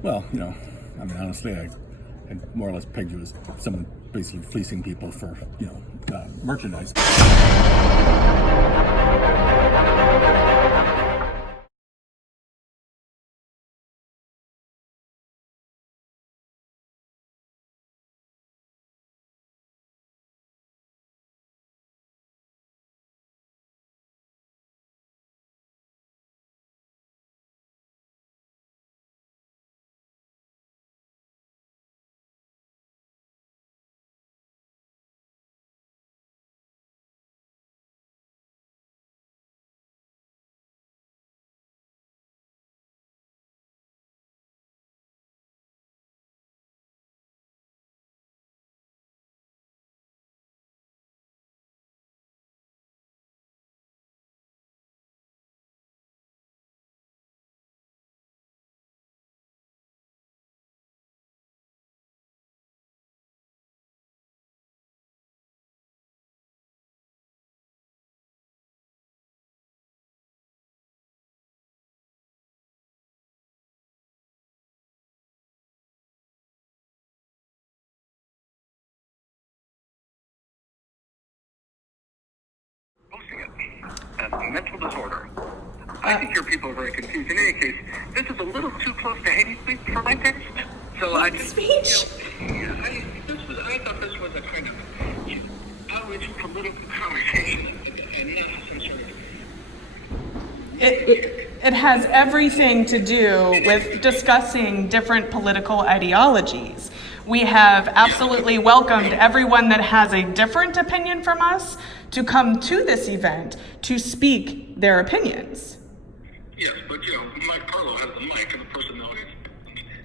Well, I mean, honestly, I more or less pegged you as someone basically fleecing people for, merchandise. Mental disorder. I think your people are very confused. In any case, this is a little too close to hate speech for my taste. So I just speech. I thought this was a kind of outreach political conversation and not some sort of. It has everything to do with discussing different political ideologies. We have absolutely welcomed everyone that has a different opinion from us to come to this event to speak their opinions. Yes, but Mike Carlo has the mic and the personality.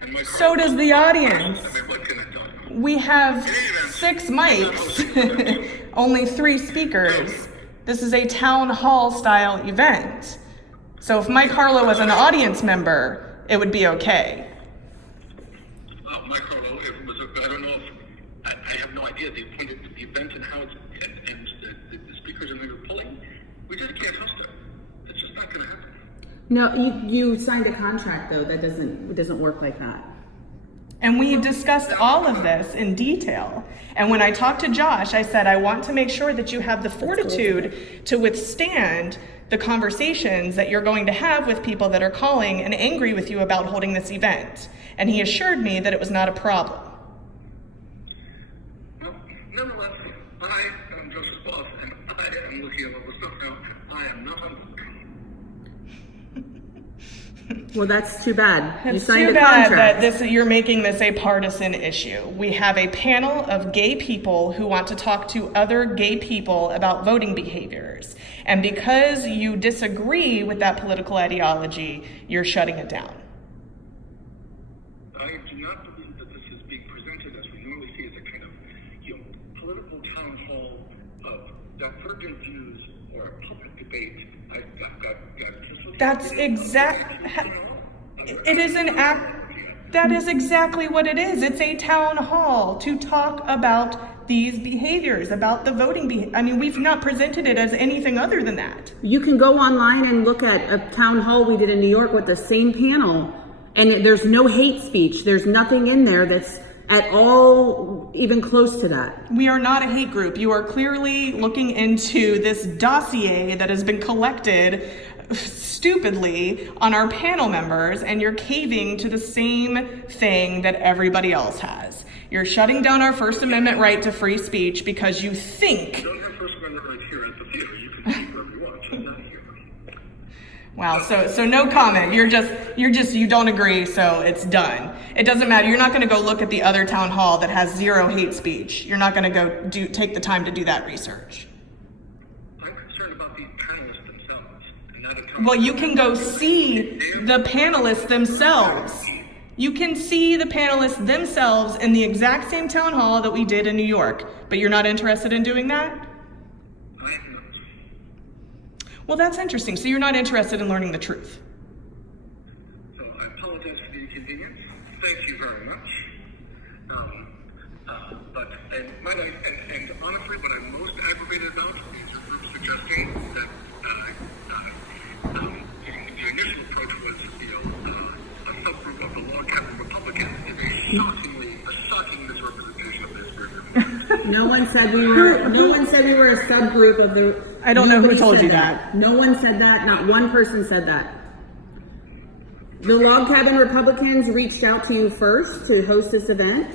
And Mike So does the audience. I mean, what can I tell you? We have 6 mics, only 3 speakers. This is a town hall style event. So if Mike Harlow was an audience member, it would be okay. Mike Harlow, I don't know if, I have no idea the point of the event and how it's, and the speakers and they were pulling. We just can't host it. It's just not going to happen. No, you signed a contract though. It doesn't work like that. And we discussed all of this in detail. And when I talked to Josh, I said, I want to make sure that you have the fortitude to withstand the conversations that you're going to have with people that are calling and angry with you about holding this event. And he assured me that it was not a problem. Well, nonetheless, I am Joseph's boss, and I am looking at all the stuff now. I am not on. Well, that's too bad. You It's signed too a bad contract. that you're making this a partisan issue. We have a panel of gay people who want to talk to other gay people about voting behaviors. And because you disagree with that political ideology, you're shutting it down. I do not believe that this is being presented as we normally see as a kind of, political town hall of divergent views or a public debate. That's it is an act. That is exactly what it is. It's a town hall to talk about these behaviors, about the voting behavior. I mean, we've not presented it as anything other than that. You can go online and look at a town hall we did in New York with the same panel, and there's no hate speech. There's nothing in there that's at all even close to that. We are not a hate group. You are clearly looking into this dossier that has been collected stupidly on our panel members, and you're caving to the same thing that everybody else has. You're shutting down our First Amendment right to free speech because you think. You don't have First Amendment right here at the theater. You can speak wherever you want, just not here. Wow, so no comment. You don't agree, so it's done. It doesn't matter. You're not going to go look at the other town hall that has 0 hate speech. You're not going to go take the time to do that research. I'm concerned about the panelists themselves, and not a town. Well, you can go see the panelists themselves. You can see the panelists themselves in the exact same town hall that we did in New York, but you're not interested in doing that? I am not. Well, that's interesting. So you're not interested in learning the truth. So I apologize for the inconvenience. Thank you very much. And honestly, what I'm most aggravated about is your group suggesting that the initial approach was, a subgroup of the log cabin shocking misrepresentation of this group. No one said we were. No one said we were a subgroup of the. I don't know who Nobody told said you that. No one said that. Not one person said that. The Log Cabin Republicans reached out to you first to host this event,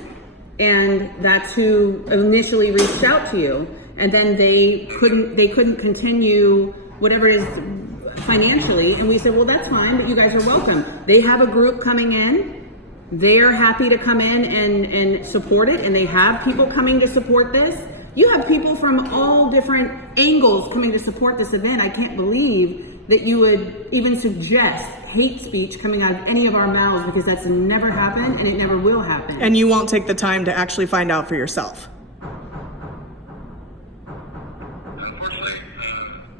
and that's who initially reached out to you. And then they couldn't continue whatever it is financially, and we said, well, that's fine, but you guys are welcome. They have a group coming in. They're happy to come in and support it, and they have people coming to support this. You have people from all different angles coming to support this event. I can't believe that you would even suggest hate speech coming out of any of our mouths, because that's never happened and it never will happen. And you won't take the time to actually find out for yourself. Unfortunately,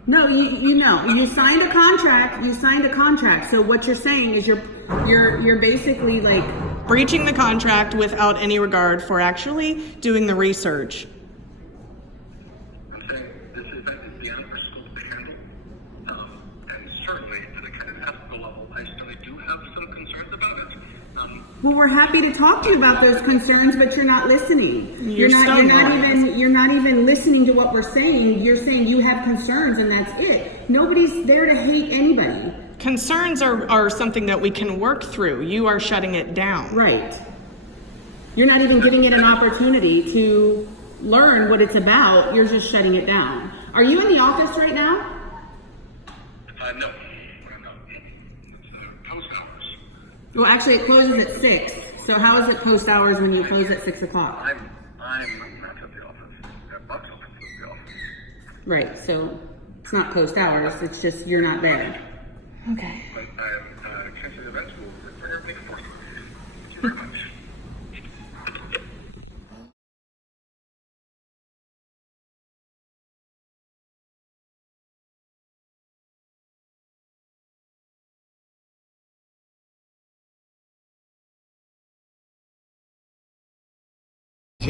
No, you know, you signed a contract. You signed a contract. So what you're saying is you're basically like Breaching the contract without any regard for actually doing the research. I'm saying this event is beyond our scope to handle. And certainly, at a kind of ethical level, I certainly do have some concerns about it. well, we're happy to talk to you about those concerns, but you're not listening. You're not stonewalling. you're not even listening to what we're saying. You're saying you have concerns and that's it. Nobody's there to hate anybody. Concerns are something that we can work through. You are shutting it down. Right. You're not even giving it an opportunity to learn what it's about. You're just shutting it down. Are you in the office right now? No, I'm not. It's post hours. Well, actually, it closes at 6. So how is it post hours when you close at 6 o'clock? I'm not at the office. Buck's office is the office. Right. So it's not post hours. It's just you're not there. Okay. But I'm changing the events will bring everything forward. Thank you very much.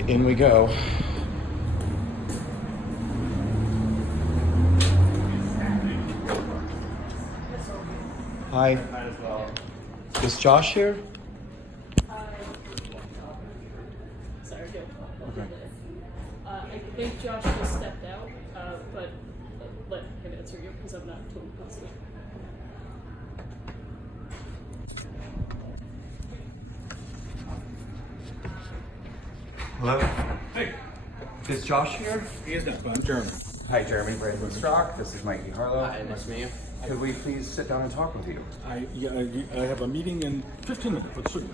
In we go. Hi. Is Josh here? Sorry, Joe. Okay. I think Josh just stepped out, but let him answer you because I'm not totally positive. Hello? Hey. Is Josh here? He is not, but I'm Jeremy. Hi, Jeremy. Brandon Straka. This is Mikey Harlow. Hi, nice to meet you. Could we please sit down and talk with you? I have a meeting in 15 minutes. Let's do it.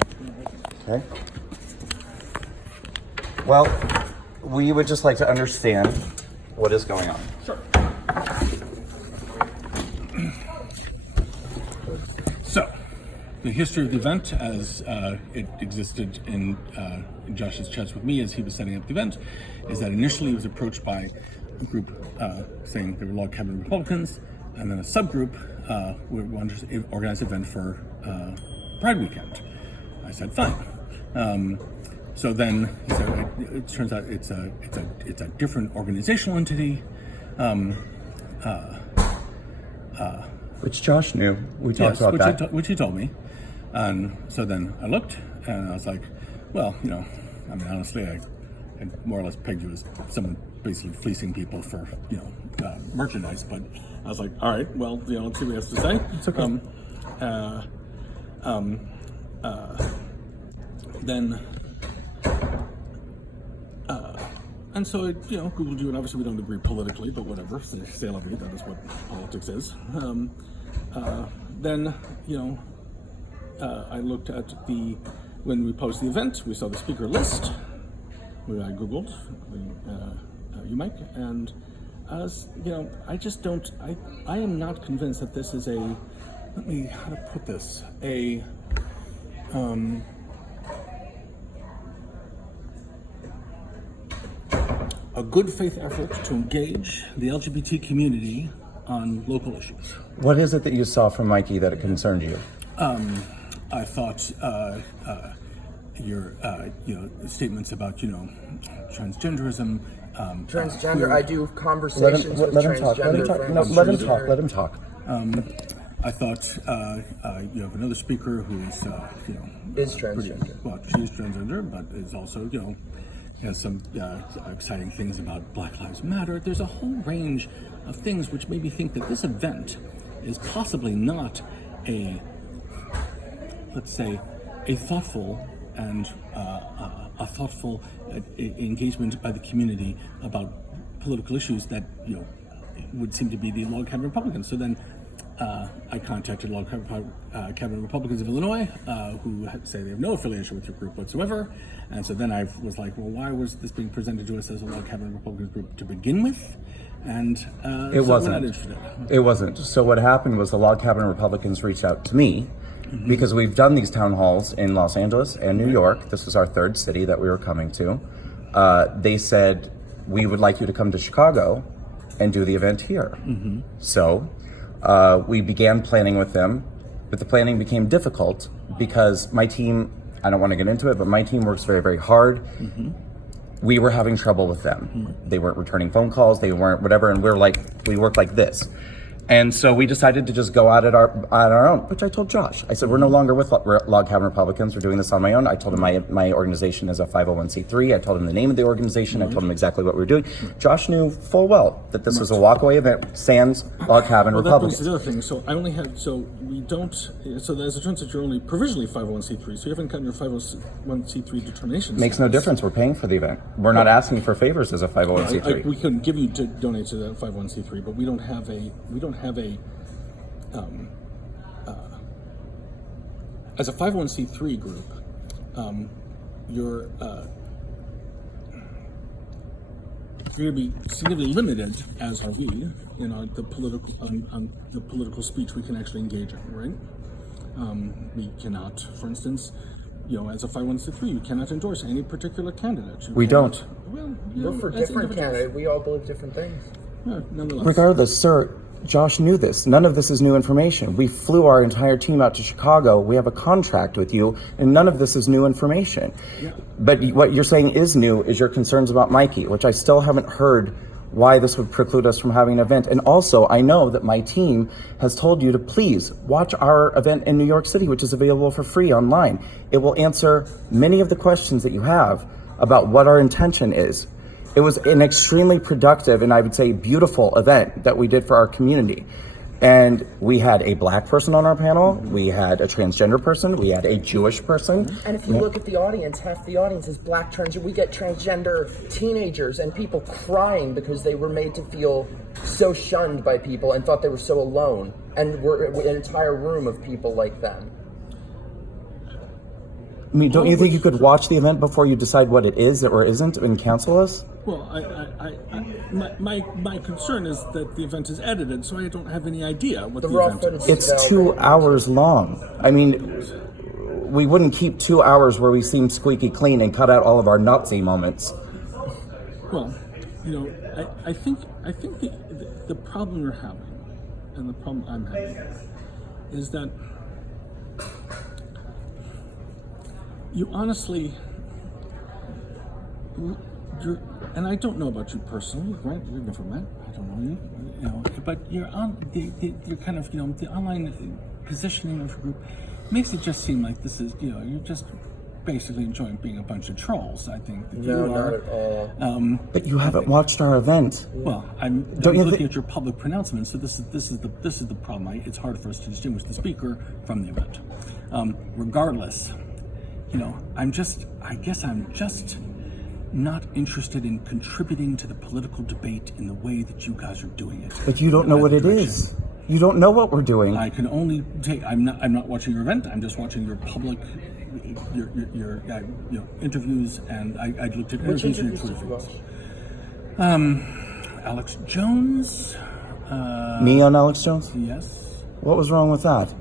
Okay. Well, we would just like to understand what is going on. Sure. So, the history of the event as it existed in Josh's chats with me as he was setting up the event is that initially he was approached by a group saying they were Log Cabin Republicans, and then a subgroup wanted to organize an event for Pride Weekend. I said, fine. So then he said, it turns out it's a different organizational entity. Which Josh knew. We talked about that. Which he told me. And so then I looked and I was like, well, honestly, I had more or less pegged you as someone basically fleecing people for, merchandise. But I was like, all right, well, let's see what he has to say. It's okay. And so I, Googled you, and obviously we don't agree politically, but whatever, c'est la vie, that is what politics is. Then, I looked at when we posted the event, we saw the speaker list, I Googled you, Mike, and as, I just don't, I am not convinced that this is how to put this, a good faith effort to engage the LGBT community on local issues. What is it that you saw from Mikey that it concerned you? I thought your statements about transgenderism. Transgender, I do conversations with Let him talk. transgender Let him talk. friends. No, let him talk. Let him talk. I thought you have another speaker who is, Is transgender. Well, she's transgender, but is also, has some exciting things about Black Lives Matter. There's a whole range of things which made me think that this event is possibly not let's say, a thoughtful and engagement by the community about political issues that would seem to be the log cabin Republicans. So then I contacted log cabin Republicans of Illinois, who say they have no affiliation with your group whatsoever. And so then I was like, well, why was this being presented to us as a log cabin Republicans group to begin with? And It so wasn't. we're not interested. It wasn't. So what happened was the Log Cabin Republicans reached out to me because we've done these town halls in Los Angeles and New York. This was our third city that we were coming to. They said, we would like you to come to Chicago and do the event here. So we began planning with them, but the planning became difficult because my team, I don't want to get into it, but my team works very, very hard. We were having trouble with them. They weren't returning phone calls, they weren't whatever, and we worked like this. And so we decided to just go out on our own, which I told Josh. I said, we're no longer with Log Cabin Republicans, we're doing this on my own. I told him my organization is a 501c3. I told him the name of the organization. I told him exactly what we were doing. Josh knew full well that this was a walkaway event, sans Log Cabin Well, that brings Republicans. to the other thing. So I only had, so we don't, so as it turns out, you're only provisionally 501c3, so you haven't gotten your 501c3 determination. Makes no difference, we're paying for the event. We're not asking for favors as a 501c3. We couldn't give you to donate to that 501c3, but we don't have as a 501c3 group, you're going to be significantly limited, as are we, the political speech we can actually engage in, right? We cannot, for instance, as a 501c3, you cannot endorse any particular candidate. We don't. Well, We're for as different individuals. candidates. We all believe different things. Yeah, nonetheless. Regardless, sir, Josh knew this. None of this is new information. We flew our entire team out to Chicago. We have a contract with you, and none of this is new information. Yeah. But what you're saying is new is your concerns about Mikey, which I still haven't heard why this would preclude us from having an event. And also, I know that my team has told you to please watch our event in New York City, which is available for free online. It will answer many of the questions that you have about what our intention is. It was an extremely productive and I would say beautiful event that we did for our community. And we had a Black person on our panel, we had a transgender person, we had a Jewish person. And if you look at the audience, half the audience is Black transgender. We get transgender teenagers and people crying because they were made to feel so shunned by people and thought they were so alone. And we're an entire room of people like them. I mean, don't you think you could watch the event before you decide what it is or isn't and cancel us? Well, my concern is that the event is edited, so I don't have any idea what the raw event footage is. It's 2 hours long. I mean, we wouldn't keep 2 hours where we seem squeaky clean and cut out all of our Nazi moments. Well, I think the problem you're having, and the problem I'm having, is that you honestly, and I don't know about you personally, right? We've never met. I don't know you, but you're kind of, the online positioning of your group makes it just seem like this is, you're just basically enjoying being a bunch of trolls. I think that No, you are. not at all. But you haven't watched our event. Well, I'm Don't you looking thi- at your public pronouncements, so this is the problem. It's hard for us to distinguish the speaker from the event. Regardless, I guess I'm just not interested in contributing to the political debate in the way that you guys are doing it. But you don't know what it Direction. is. You don't know what we're doing. I can only take. I'm not watching your event. I'm just watching your public, your interviews, and I looked at Which interviews and interviews did Twitter you feeds. watch? Alex Jones. Me on Alex Jones? Yes. What was wrong with that?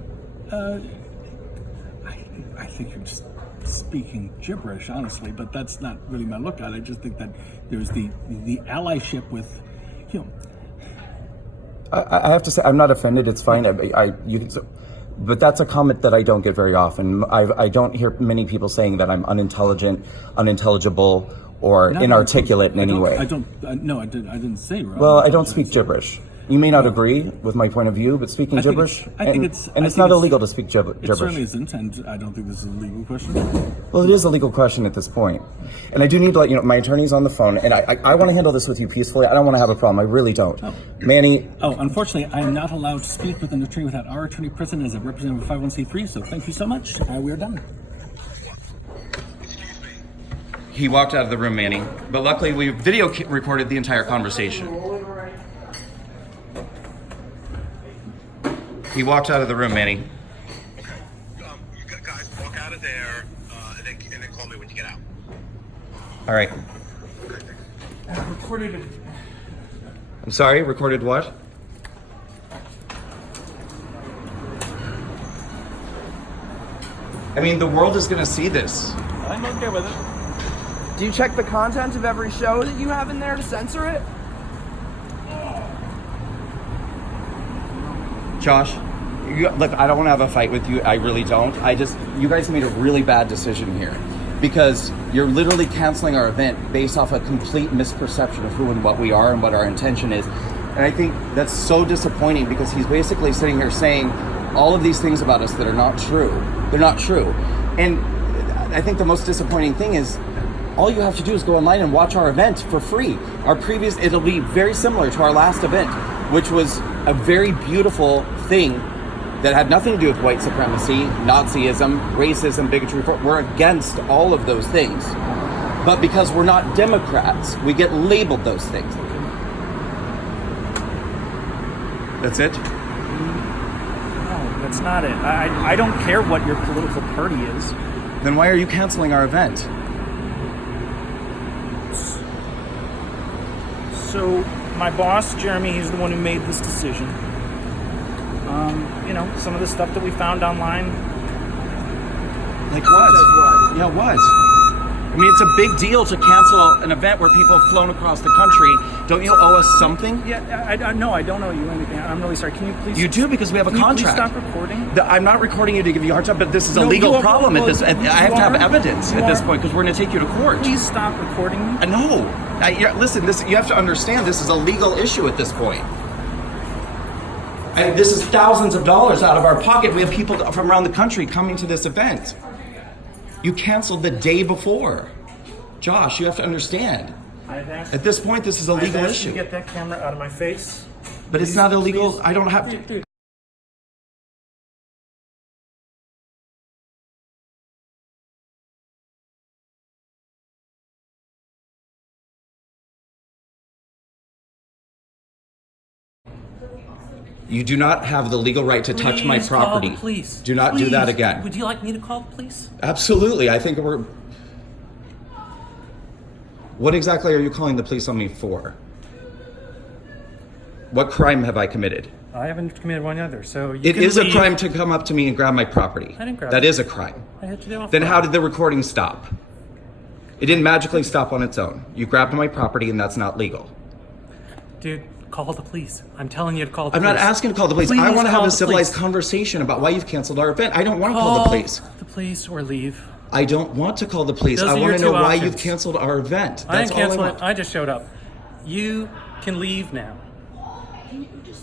I think you're just speaking gibberish, honestly, but that's not really my look at it. I just think that there's the allyship with, I have to say, I'm not offended. It's fine. But that's a comment that I don't get very often. I don't hear many people saying that I'm unintelligent, unintelligible, or No, inarticulate in any way. I didn't say wrong. Well, I don't speak gibberish. you may not agree with my point of view, but speaking gibberish, it's not illegal to speak gibberish. It certainly isn't, and I don't think this is a legal question. Well, it is a legal question at this point. And I do need to let you know, my attorney's on the phone, and I want to handle this with you peacefully. I don't want to have a problem. I really don't. Oh. Manny. Oh, unfortunately, I am not allowed to speak with an attorney without our attorney present as a representative of 501c3, so thank you so much. We are done. He walked out of the room, Manny, but luckily we video recorded the entire conversation. He walked out of the room, Manny. Okay. You guys walk out of there, and then call me when you get out. All right. Recorded it. I'm sorry, recorded what? I mean, the world is going to see this. I'm okay with it. Do you check the content of every show that you have in there to censor it? Josh, look, I don't want to have a fight with you. I really don't. You guys made a really bad decision here because you're literally canceling our event based off a complete misperception of who and what we are and what our intention is. And I think that's so disappointing because he's basically sitting here saying all of these things about us that are not true. They're not true. And I think the most disappointing thing is all you have to do is go online and watch our event for free. It'll be very similar to our last event, which was a very beautiful thing that had nothing to do with white supremacy, Nazism, racism, bigotry. We're against all of those things. But because we're not Democrats, we get labeled those things. That's it? No, that's not it. I don't care what your political party is. Then why are you canceling our event? So my boss, Jeremy, he's the one who made this decision. Some of the stuff that we found online. Like what? Yeah, what? I mean, it's a big deal to cancel an event where people have flown across the country. Don't you owe us something? Yeah, I don't owe you anything. I'm really sorry. Can you please? You do, because we have a contract. Can you please stop recording? I'm not recording you to give you a hard time, but this is a legal problem at this. I have to have evidence at this point because we're going to take you to court. Please stop recording me. No. Listen, you have to understand this is a legal issue at this point. And this is thousands of dollars out of our pocket. We have people from around the country coming to this event. You canceled the day before. Josh, you have to understand. At this point, this is a legal issue. You get that camera out of my face. But it's not illegal. I don't have to. You do not have the legal right to touch my property. Call the police. Do not do that again. Would you like me to call the police? Absolutely. I think we're... What exactly are you calling the police on me for? What crime have I committed? I haven't committed one either, so you It can is a leave. crime to come up to me and grab my property. I didn't grab That it. is a crime. I had to do it. Then how did the recording stop? It didn't magically stop on its own. You grabbed my property and that's not legal. Dude, call the police. I'm telling you to call the I'm police. not asking to call the police. I Please want to have call a the civilized police. conversation about why you've canceled our event. I don't want to call the police. The police or leave. I don't want to call the police. Those I are want your to know two why options. you've canceled our event. I That's didn't all cancel I it. want. I just showed up. You can leave now.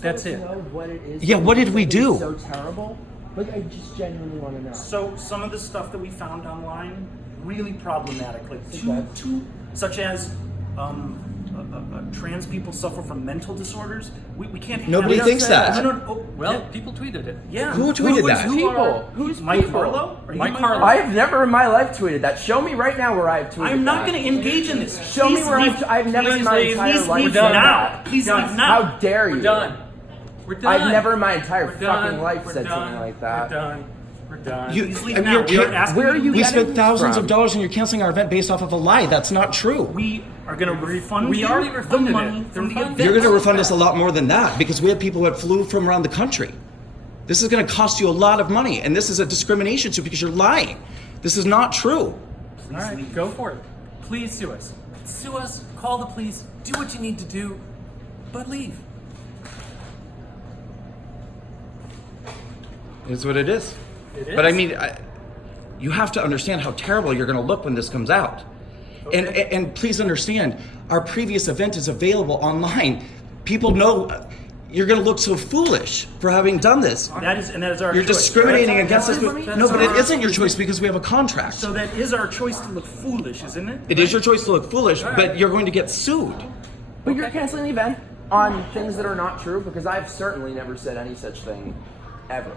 That's it. What it is. Yeah, what did we do? So terrible. Like, I just genuinely want to know. So some of the stuff that we found online, really problematic. Like two such as trans people suffer from mental disorders. We can't. Nobody have thinks that. Well, people tweeted it. Yeah. Who tweeted that? Who's Mike people? Harlow? Are you Mike Harlow. I have never in my life tweeted that. Show me right now where I have tweeted I'm not that. going to engage in this. Show me Please where leave. I've never in my Please entire leave. life Leave done now. that. Please leave now. How dare you? We're done. We're done. I've never in my entire We're fucking done. life We're said done. something like that. We're done. We're done. Please leave and now. you're We are kid- asking Where are you We getting spent thousands from? of dollars and you're canceling our event based off of a lie. That's not true. We are going to refund We you already the refunded money it. from the Refund- event. You're going to refund us a lot more than that because we have people that flew from around the country. This is going to cost you a lot of money, and this is a discrimination suit because you're lying. This is not true. All right, go for it. Please sue us. Sue us. Call the police. Do what you need to do, but leave. It's what it is. It is. But I mean, you have to understand how terrible you're going to look when this comes out. And please understand, our previous event is available online. People know. you're going to look so foolish for having done this. That is our You're choice. discriminating Right? against us. That's No, but it our isn't your choice. choice because we have a contract. So that is our choice to look foolish, isn't it? It is your choice to look foolish, but you're going to get sued. But you're canceling the event on things that are not true, because I've certainly never said any such thing ever.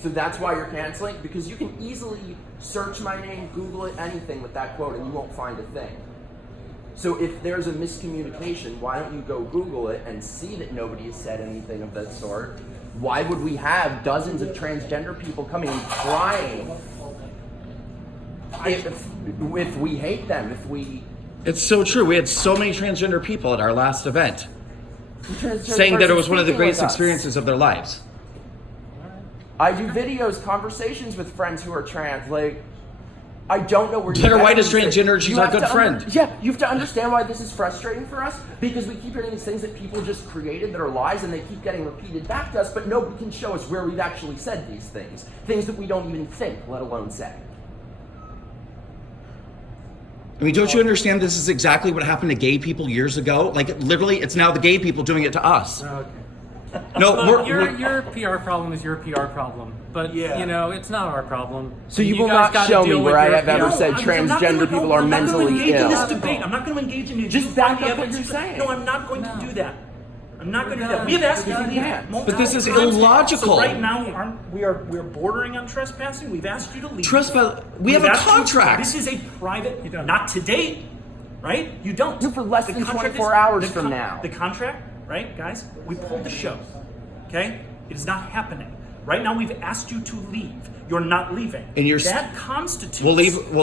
So that's why you're canceling, because you can easily search my name, Google it, anything with that quote, and you won't find a thing. So if there's a miscommunication, why don't you go Google it and see that nobody has said anything of that sort? Why would we have dozens of transgender people coming and crying if we hate them, if we... It's so true. We had so many transgender people at our last event saying that it was one of the greatest experiences of their lives. I do videos, conversations with friends who are trans. Like, I don't know where you're Claire White is getting this. transgender and she's You our have good to friend. Yeah, you have to understand why this is frustrating for us, because we keep hearing these things that people just created that are lies, and they keep getting repeated back to us, but nobody can show us where we've actually said these things that we don't even think, let alone say. I mean, don't you understand this is exactly what happened to gay people years ago? Like, literally, it's now the gay people doing it to us. Okay. No, Look, your PR problem is your PR problem, but Yeah. you know it's not our problem. So you will guys not gotta show me deal with where I your have ever PR. said transgender people are I'm not mentally going to engage in ill. this debate. I'm not going to engage in it. Just You back find the up what evidence. you're saying. No, I'm not going to do that. I'm not going to do that. done. We have asked you to You leave. can't. But this is multiple times. illogical. So right now, we're bordering on trespassing. We've asked you to leave. We have We've a asked you- contract. This is a private, not to date, right? You don't. No, for less The than contract 24 hours the from now. The contract, right, guys? We pulled the show. Okay? It is not happening. Right now, we've asked you to leave. You're not leaving. And you're that constitutes. We'll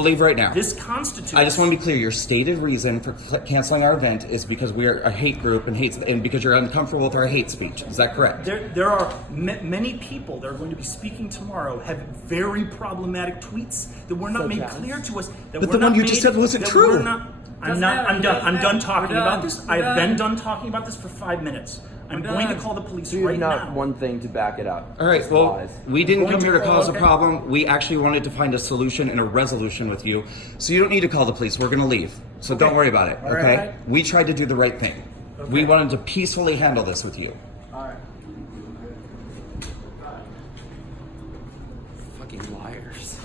leave right now. This constitutes. I just want to be clear. Your stated reason for canceling our event is because we are a hate group and because you're uncomfortable with our hate speech. Is that correct? There are many people that are going to be speaking tomorrow have very problematic tweets that were not made clear to us. But the one you just said wasn't true. I'm done. I'm done talking about this. We're I've been done. done talking about this for 5 minutes. I'm We're going to done. call the police So you right have not now. one thing to back it up. All right, It's well, lies. we didn't come here to cause a okay. problem. We actually wanted to find a solution and a resolution with you. So you don't need to call the police. We're going to leave. So don't worry about it, okay? right. We tried to do the right thing. We wanted to peacefully handle this with you. Fucking liars.